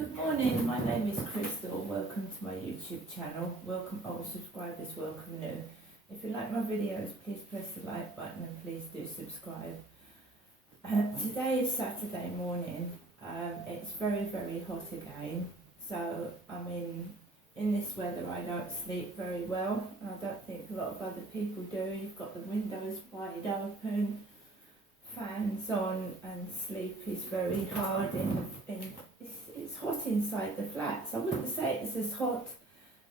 Good morning, my name is Crystal. Welcome to my YouTube channel. Welcome, subscribers, welcome new. If you like my videos, please press the like button and please do subscribe. Today is Saturday morning. It's very, very hot again. So, in this weather I don't sleep very well. I don't think a lot of other people do. You've got the windows wide open, fans on, and sleep is very hard. It's hot inside the flats. I wouldn't say it's as hot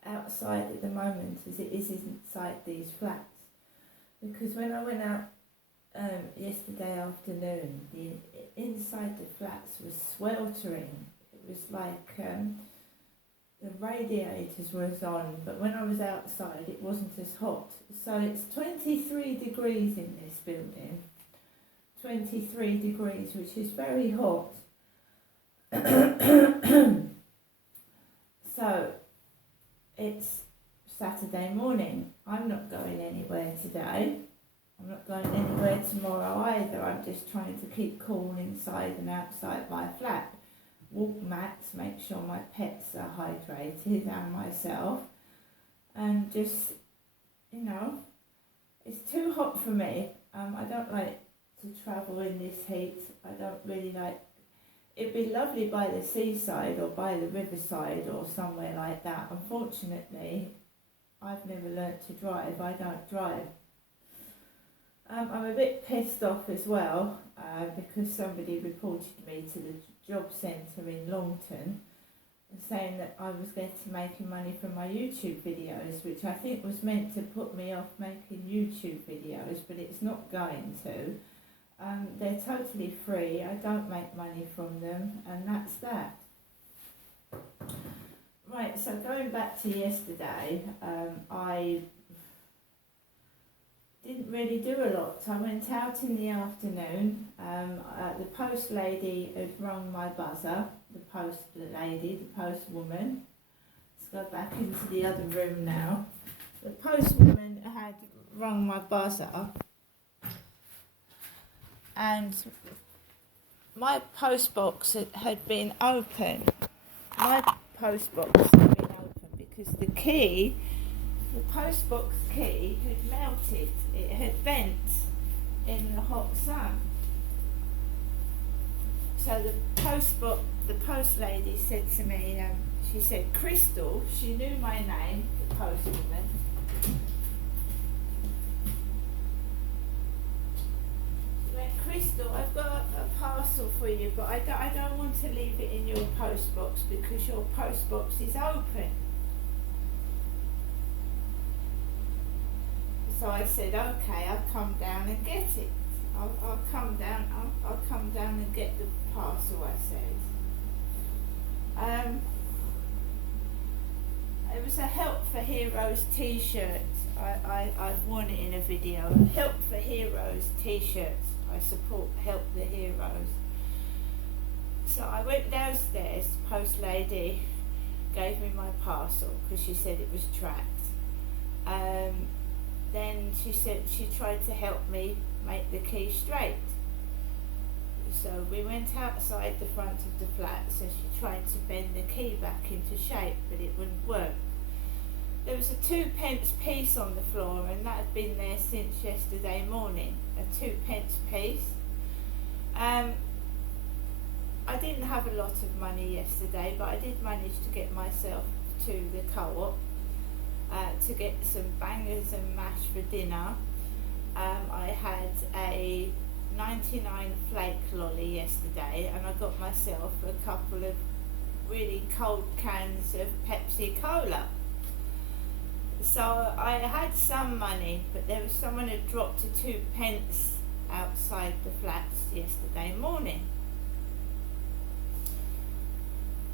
outside at the moment as it is inside these flats. Because when I went out yesterday afternoon, the inside the flats was sweltering. It was like the radiators was on, but when I was outside it wasn't as hot. So it's 23 degrees in this building. 23 degrees, which is very hot. So it's Saturday morning. I'm not going anywhere today. I'm not going anywhere tomorrow either. I'm just trying to keep cool inside and outside my flat. Walk mats, make sure my pets are hydrated and myself. And just, it's too hot for me. I don't like to travel in this heat. I don't really like. It'd be lovely by the seaside or by the riverside or somewhere like that. Unfortunately, I've never learnt to drive. I don't drive. I'm a bit pissed off as well because somebody reported me to the job centre in Longton saying that I was getting making money from my YouTube videos, which I think was meant to put me off making YouTube videos, but it's not going to. They're totally free. I don't make money from them, and that's that. Right, so going back to yesterday, I didn't really do a lot. I went out in the afternoon. The post lady had rung my buzzer. The post woman. Let's go back into the other room now. The postwoman had rung my buzzer. And my post box had been open. My post box had been open because the post box key had melted. It had bent in the hot sun. So the post lady said to me, she said, Crystal, she knew my name, the postwoman. Crystal, I've got a parcel for you, but I don't want to leave it in your post box because your post box is open. So I said, okay, I'll come down and get it. I'll come down and get the parcel, I said. It was a Help for Heroes t-shirt. I've worn it in a video. Help for Heroes t-shirt. I support Help the Heroes. So I went downstairs, the post lady gave me my parcel because she said it was tracked. Then she said she tried to help me make the key straight. So we went outside the front of the flat, so she tried to bend the key back into shape, but it wouldn't work. There was a 2p piece on the floor, and that had been there since yesterday morning, a 2p piece. I didn't have a lot of money yesterday, but I did manage to get myself to the co-op to get some bangers and mash for dinner. I had a 99 flake lolly yesterday, and I got myself a couple of really cold cans of Pepsi Cola. So I had some money, but there was someone who dropped a 2p outside the flats yesterday morning.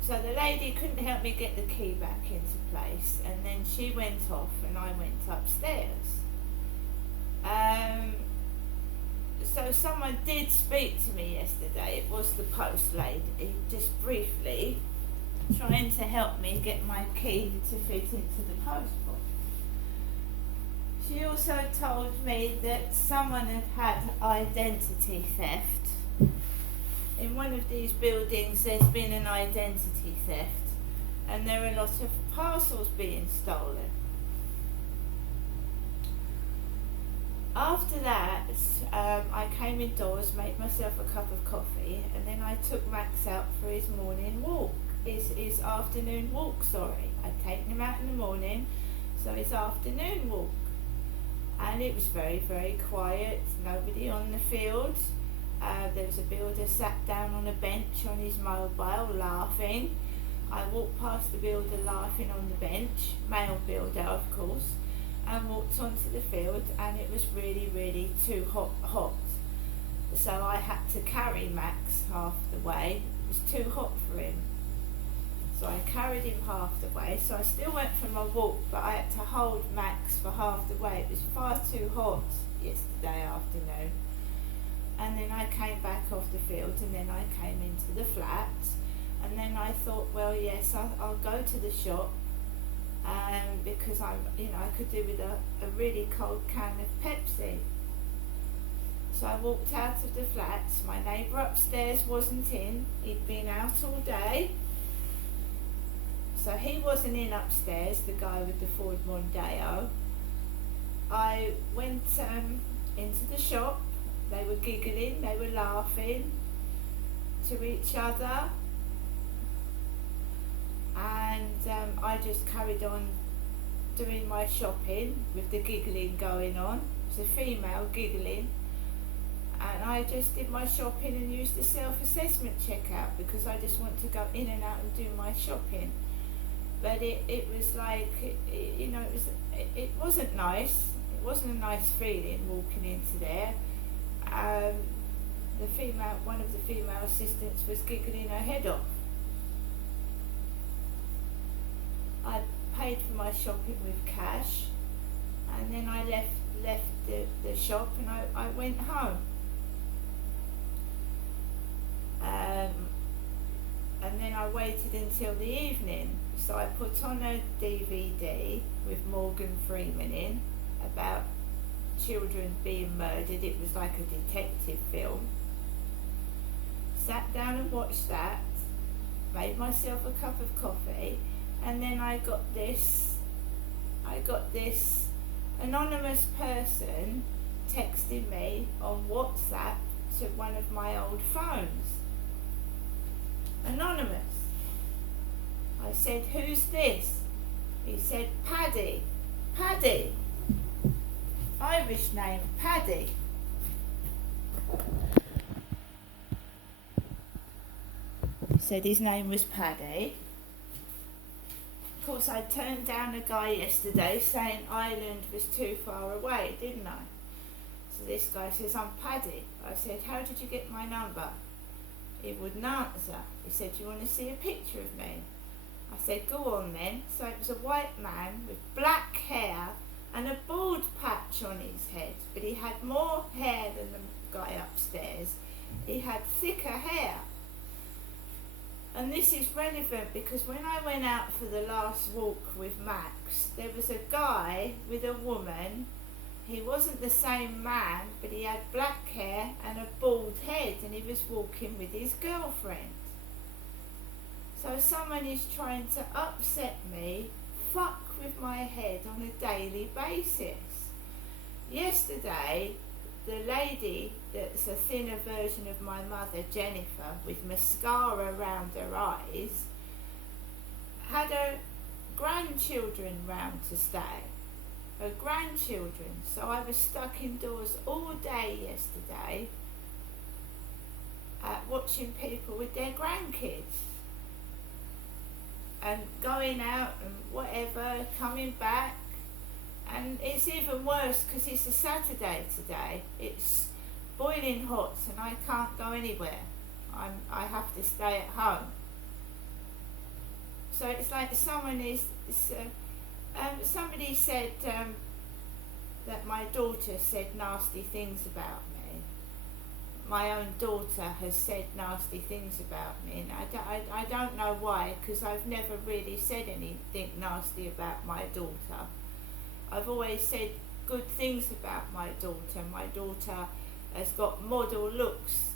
So the lady couldn't help me get the key back into place, and then she went off and I went upstairs. So someone did speak to me yesterday. It was the post lady, just briefly, trying to help me get my key to fit into the post box. She also told me that someone had had identity theft in one of these buildings there's been an identity theft and there are a lot of parcels being stolen. After that, I came indoors, made myself a cup of coffee, and then I took Max out for his morning walk. His afternoon walk, sorry. I'd taken him out in the morning, so his afternoon walk. And it was very, very quiet, nobody on the field. There was a builder sat down on a bench on his mobile, laughing. I walked past the builder laughing on the bench, male builder of course, and walked onto the field, and it was really, really too hot. So I had to carry Max half the way. It was too hot for him. So I carried him half the way. So I still went for my walk, but I had to hold Max for half the way. It was far too hot yesterday afternoon. And then I came back off the field, and then I came into the flat. And then I thought, well, yes, I'll go to the shop. Because I could do with a really cold can of Pepsi. So I walked out of the flats. My neighbour upstairs wasn't in. He'd been out all day. So he wasn't in upstairs, the guy with the Ford Mondeo. I went into the shop. They were giggling, they were laughing to each other. And I just carried on doing my shopping with the giggling going on. It was a female giggling. And I just did my shopping and used the self-assessment checkout because I just want to go in and out and do my shopping. But it was like, it wasn't nice. It wasn't a nice feeling walking into there. One of the female assistants was giggling her head off. I paid for my shopping with cash, and then I left the shop and I went home. And then I waited until the evening. So I put on a DVD with Morgan Freeman in about children being murdered. It was like a detective film. Sat down and watched that, made myself a cup of coffee, and then I got this anonymous person texting me on WhatsApp to one of my old phones. Anonymous. I said, "Who's this?" He said, "Paddy." Paddy. Irish name, Paddy. Said his name was Paddy. Of course, I turned down a guy yesterday saying Ireland was too far away, didn't I? So this guy says, "I'm Paddy." I said, "How did you get my number?" He wouldn't answer. He said, "Do you want to see a picture of me?" I said, "Go on then." So it was a white man with black hair and a bald patch on his head, but he had more hair than the guy upstairs. He had thicker hair. And this is relevant because when I went out for the last walk with Max, there was a guy with a woman. He wasn't the same man, but he had black hair and a bald head, and he was walking with his girlfriend. So someone is trying to upset me, fuck with my head on a daily basis. Yesterday, the lady that's a thinner version of my mother, Jennifer, with mascara around her eyes, had her grandchildren round to stay. Her grandchildren. So I was stuck indoors all day yesterday watching people with their grandkids. And going out and whatever, coming back. And it's even worse because it's a Saturday today. It's boiling hot and I can't go anywhere. I have to stay at home. So it's like somebody said that my daughter said nasty things about me. My own daughter has said nasty things about me, and I don't know why, because I've never really said anything nasty about my daughter. I've always said good things about my daughter. My daughter has got model looks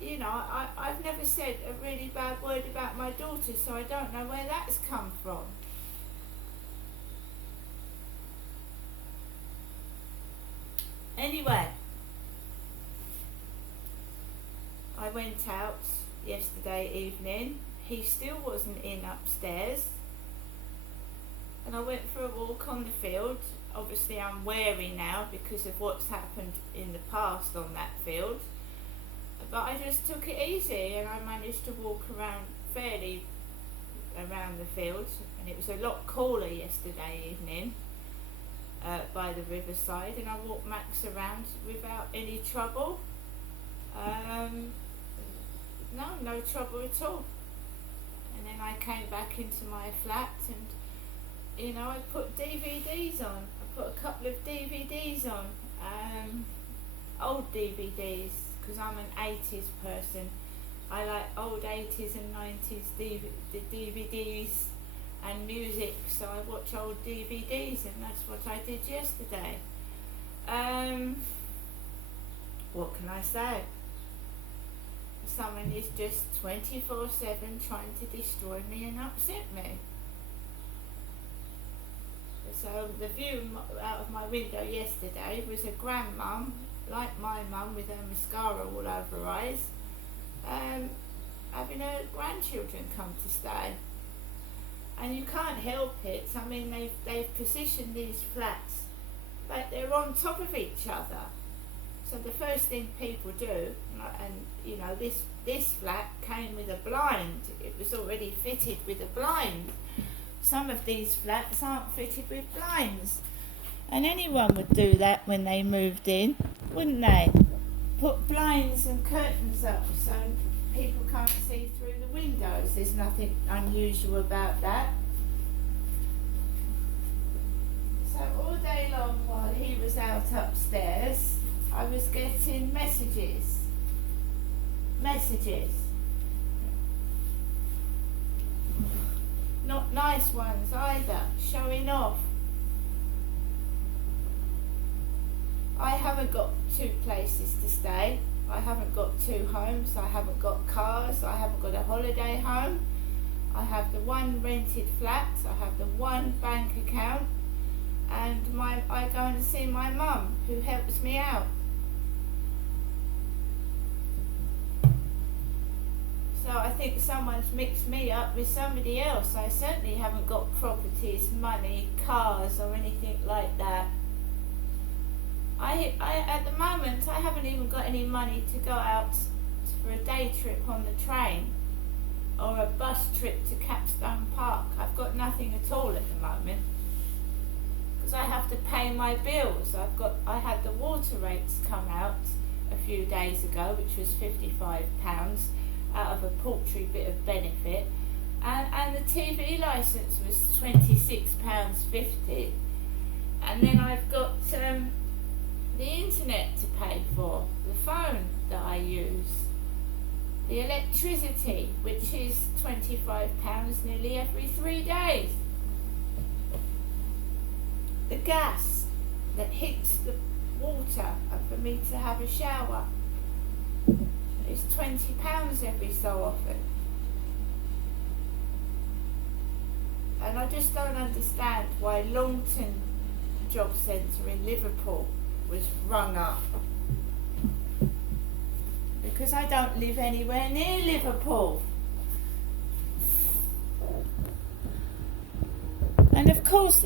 You know, I've never said a really bad word about my daughter, so I don't know where that's come from. Anyway, I went out yesterday evening. He still wasn't in upstairs. And I went for a walk on the field. Obviously I'm wary now because of what's happened in the past on that field. But I just took it easy and I managed to walk around fairly around the field. And it was a lot cooler yesterday evening by the riverside. And I walked Max around without any trouble. No trouble at all. And then I came back into my flat and, you know, I put DVDs on. I put a couple of DVDs on, old DVDs, because I'm an 80s person. I like old 80s and 90s DVDs and music, so I watch old DVDs, and that's what I did yesterday. What can I say? Someone is just 24/7 trying to destroy me and upset me. So the view out of my window yesterday was a grandmum, like my mum, with her mascara all over her eyes, having her grandchildren come to stay. And you can't help it. I mean, they've positioned these flats like they're on top of each other. So the first thing people do, and you know, this flat came with a blind. It was already fitted with a blind. Some of these flats aren't fitted with blinds. And anyone would do that when they moved in, wouldn't they? Put blinds and curtains up so people can't see through the windows. There's nothing unusual about that. So all day long while he was out upstairs, I was getting messages. Not nice ones either, showing off. I haven't got 2 places to stay. I haven't got 2 homes. I haven't got cars. I haven't got a holiday home. I have the 1 rented flat. I have the 1 bank account. And I go and see my mum, who helps me out. So I think someone's mixed me up with somebody else. I certainly haven't got properties, money, cars or anything like that. I at the moment I haven't even got any money to go out for a day trip on the train or a bus trip to Capstone Park. I've got nothing at all at the moment because I have to pay my bills. I had the water rates come out a few days ago, which was £55 out of a paltry bit of benefit, and the TV licence was £26.50, and then I've got the internet to pay for, the phone that I use, the electricity, which is £25 nearly every 3 days, the gas that hits the water for me to have a shower. It's £20 every so often. And I just don't understand why Longton Job Centre in Liverpool was rung up. Because I don't live anywhere near Liverpool. And of course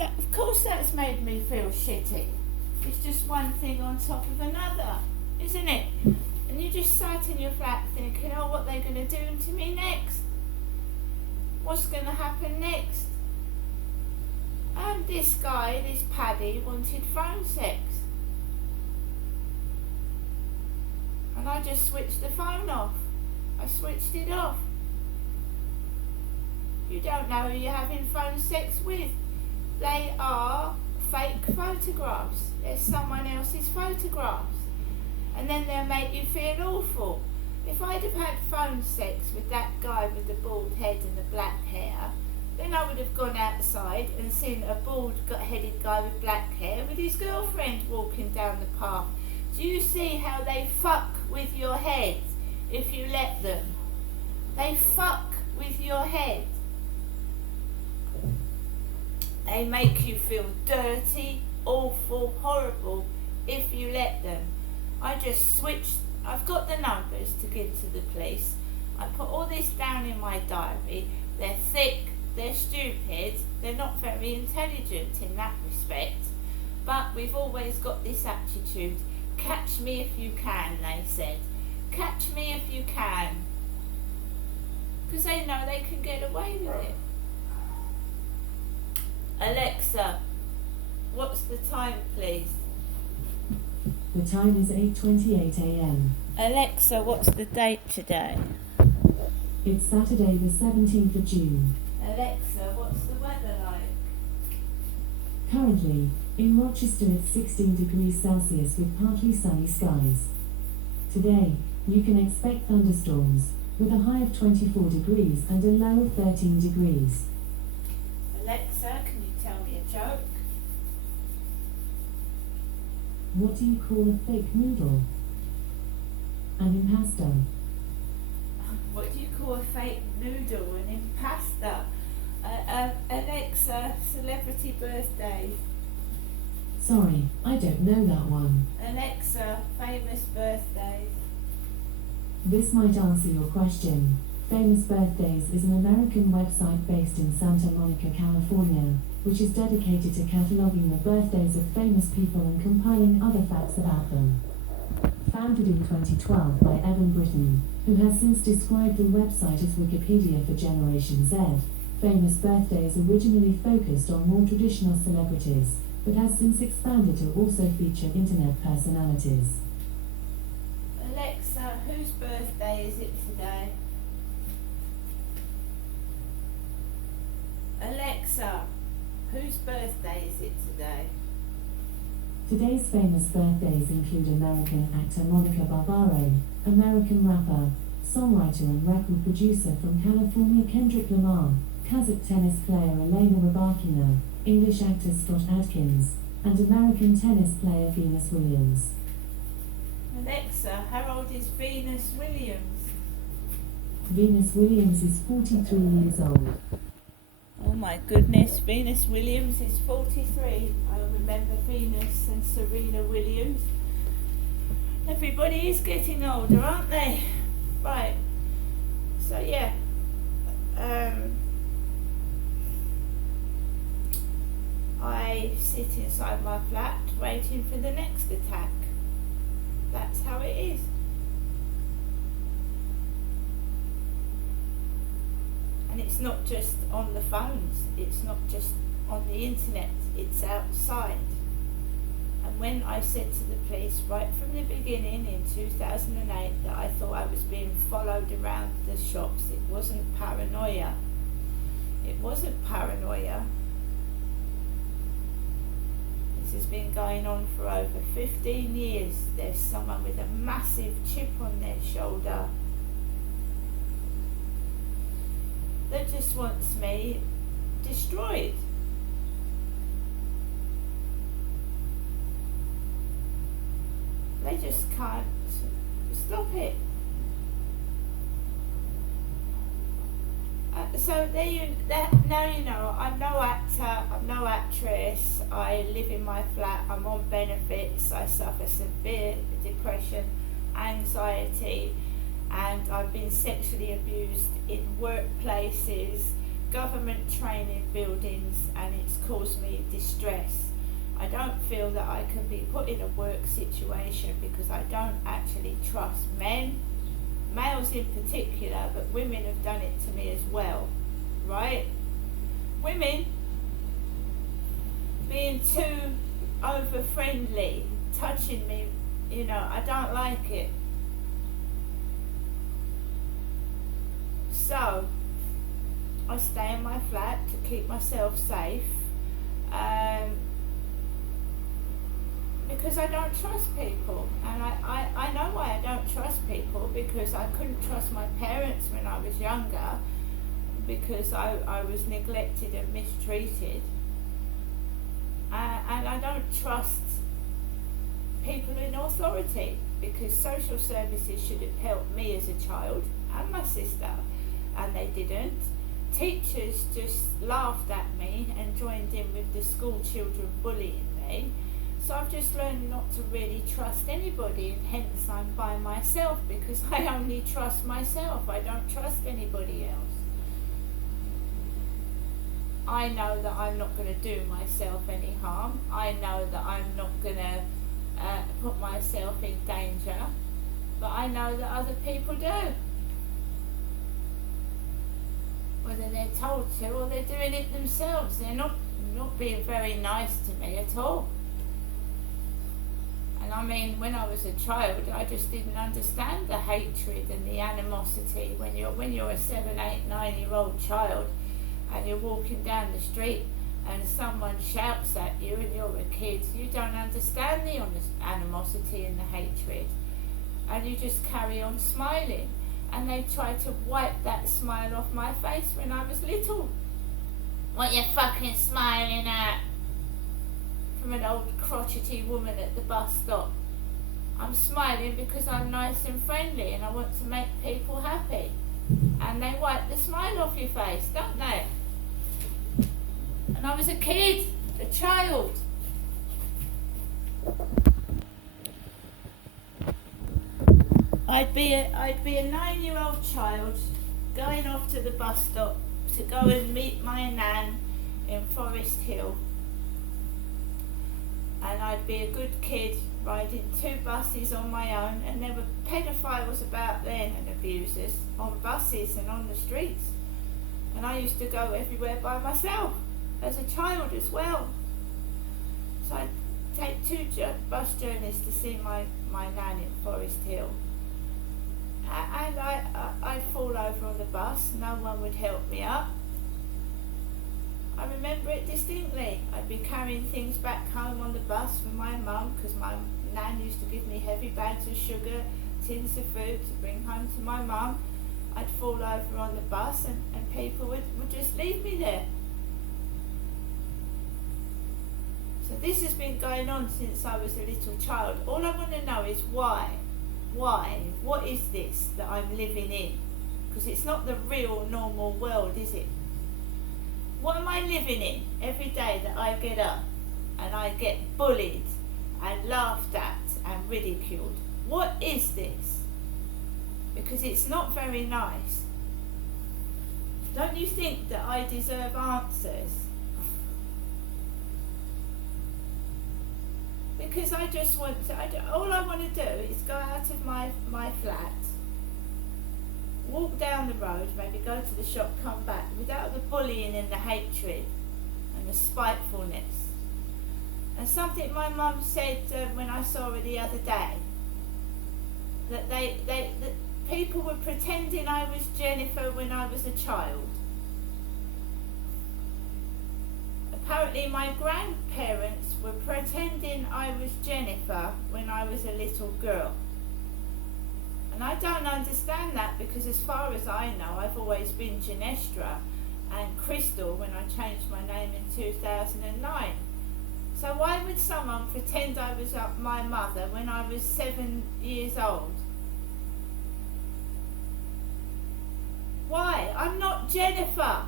that's made me feel shitty. It's just one thing on top of another, isn't it? And you just sat in your flat thinking, oh, what they're going to do to me next? What's going to happen next? And this guy, this Paddy, wanted phone sex. And I just switched the phone off. I switched it off. You don't know who you're having phone sex with. They are fake photographs. They're someone else's photographs. And then they'll make you feel awful. If I'd have had phone sex with that guy with the bald head and the black hair, then I would have gone outside and seen a bald-headed guy with black hair with his girlfriend walking down the path, Do you see how they fuck with your head if you let them? They fuck with your head. They make you feel dirty, awful, horrible if you let them. I just switched, I've got the numbers to give to the police. I put all this down in my diary. They're thick, they're stupid, they're not very intelligent in that respect. But we've always got this attitude. Catch me if you can, they said. Catch me if you can. Because they know they can get away with it. Alexa, what's the time, please? The time is 8:28 a.m. Alexa, what's the date today? It's Saturday the 17th of June. Alexa, what's the weather like? Currently, in Rochester it's 16 degrees Celsius with partly sunny skies. Today, you can expect thunderstorms, with a high of 24 degrees and a low of 13 degrees. Alexa, can you tell me a joke? What do you call a fake noodle? An impasto. What do you call a fake noodle? An impasta? Alexa, celebrity birthday. Sorry, I don't know that one. Alexa, famous birthdays. This might answer your question. Famous Birthdays is an American website based in Santa Monica, California, which is dedicated to cataloging the birthdays of famous people and compiling other facts about them. Founded in 2012 by Evan Britton, who has since described the website as Wikipedia for Generation Z, Famous Birthdays originally focused on more traditional celebrities, but has since expanded to also feature internet personalities. Alexa, whose birthday is it today? Alexa, whose birthday is it today? Today's famous birthdays include American actor Monica Barbaro, American rapper, songwriter and record producer from California Kendrick Lamar, Kazakh tennis player Elena Rybakina, English actor Scott Adkins, and American tennis player Venus Williams. Alexa, how old is Venus Williams? Venus Williams is 43 years old. Oh my goodness, Venus Williams is 43. I remember Venus and Serena Williams. Everybody is getting older, aren't they? Right. So yeah. I sit inside my flat waiting for the next attack. That's how it is. And it's not just on the phones, it's not just on the internet, it's outside. And when I said to the police right from the beginning in 2008 that I thought I was being followed around the shops, it wasn't paranoia. It wasn't paranoia. This has been going on for over 15 years. There's someone with a massive chip on their shoulder that just wants me destroyed. They just can't stop it. So now you know, I'm no actor, I'm no actress, I live in my flat, I'm on benefits, I suffer severe depression, anxiety, and I've been sexually abused in workplaces, government training buildings, and it's caused me distress. I don't feel that I can be put in a work situation because I don't actually trust men, males in particular, but women have done it to me as well, right? Women being too over friendly, touching me, you know, I don't like it. So I stay in my flat to keep myself safe, because I don't trust people, and I know why I don't trust people, because I couldn't trust my parents when I was younger, because I was neglected and mistreated, and I don't trust people in authority, because social services should have helped me as a child and my sister, and they didn't. Teachers just laughed at me and joined in with the school children bullying me. So I've just learned not to really trust anybody, and hence I'm by myself, because I only trust myself. I don't trust anybody else. I know that I'm not going to do myself any harm. I know that I'm not going to put myself in danger, but I know that other people do. Whether they're told to or they're doing it themselves. They're not being very nice to me at all. And I mean, when I was a child, I just didn't understand the hatred and the animosity. When you're a 7, 8, 9-year-old child and you're walking down the street and someone shouts at you and you're a kid, you don't understand the animosity and the hatred, and you just carry on smiling. And they tried to wipe that smile off my face when I was little. What you fucking smiling at? From an old crotchety woman at the bus stop. I'm smiling because I'm nice and friendly and I want to make people happy. And they wipe the smile off your face, don't they? And I was a kid, a child. I'd be a 9-year-old child going off to the bus stop to go and meet my nan in Forest Hill. And I'd be a good kid riding 2 buses on my own, and there were pedophiles about then and abusers on buses and on the streets. And I used to go everywhere by myself as a child as well. So I'd take 2 bus journeys to see my nan in Forest Hill. And I'd fall over on the bus, no one would help me up. I remember it distinctly. I'd be carrying things back home on the bus for my mum, because my nan used to give me heavy bags of sugar, tins of food to bring home to my mum. I'd fall over on the bus and people would just leave me there. So this has been going on since I was a little child. All I want to know is why? Why? What is this that I'm living in? Because it's not the real normal world, is it? What am I living in every day that I get up and I get bullied and laughed at and ridiculed? What is this? Because it's not very nice. Don't you think that I deserve answers? Because I just want to, all I want to do is go out of my flat, walk down the road, maybe go to the shop, come back, without the bullying and the hatred and the spitefulness. And something my mum said when I saw her the other day, that that people were pretending I was Jennifer when I was a child. Apparently my grandparents were pretending I was Jennifer when I was a little girl. And I don't understand that, because as far as I know, I've always been Genestra and Crystal when I changed my name in 2009. So why would someone pretend I was my mother when I was 7 years old? Why? I'm not Jennifer.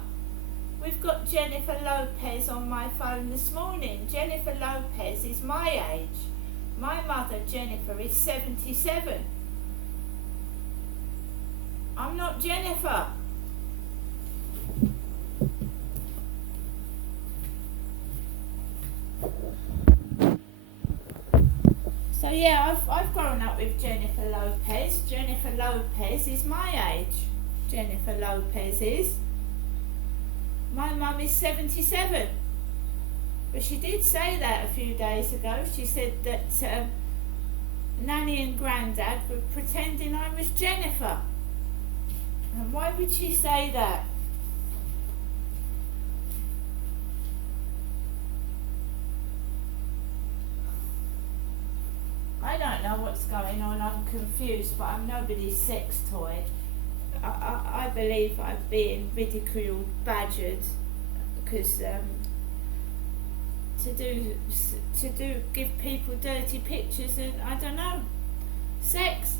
We've got Jennifer Lopez on my phone this morning. Jennifer Lopez is my age. My mother, Jennifer, is 77. I'm not Jennifer. So yeah, I've grown up with Jennifer Lopez. Jennifer Lopez is my age. Jennifer Lopez is. My mum is 77. But she did say that a few days ago. She said that Nanny and Grandad were pretending I was Jennifer. And why would she say that? I don't know what's going on. I'm confused, but I'm nobody's sex toy. I believe I'm being ridiculed, badgered, because give people dirty pictures and, I don't know, sex,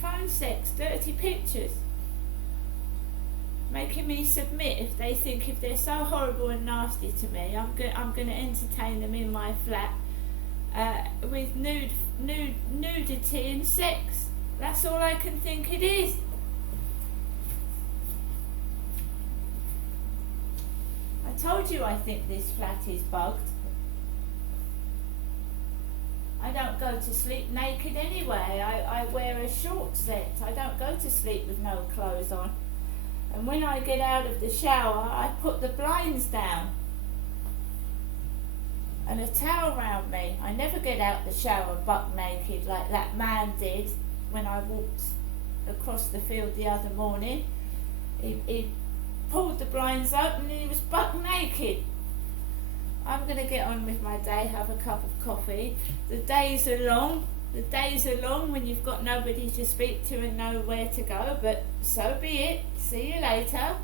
phone sex, dirty pictures, making me submit. If they're so horrible and nasty to me, I'm going to entertain them in my flat with nudity and sex. That's all I can think it is. I told you I think this flat is bugged. I don't go to sleep naked anyway. I wear a short set. I don't go to sleep with no clothes on. And when I get out of the shower, I put the blinds down and a towel round me. I never get out the shower buck naked like that man did when I walked across the field the other morning. He pulled the blinds open and he was buck naked. I'm going to get on with my day, have a cup of coffee. The days are long. The days are long when you've got nobody to speak to and know where to go, but so be it. See you later.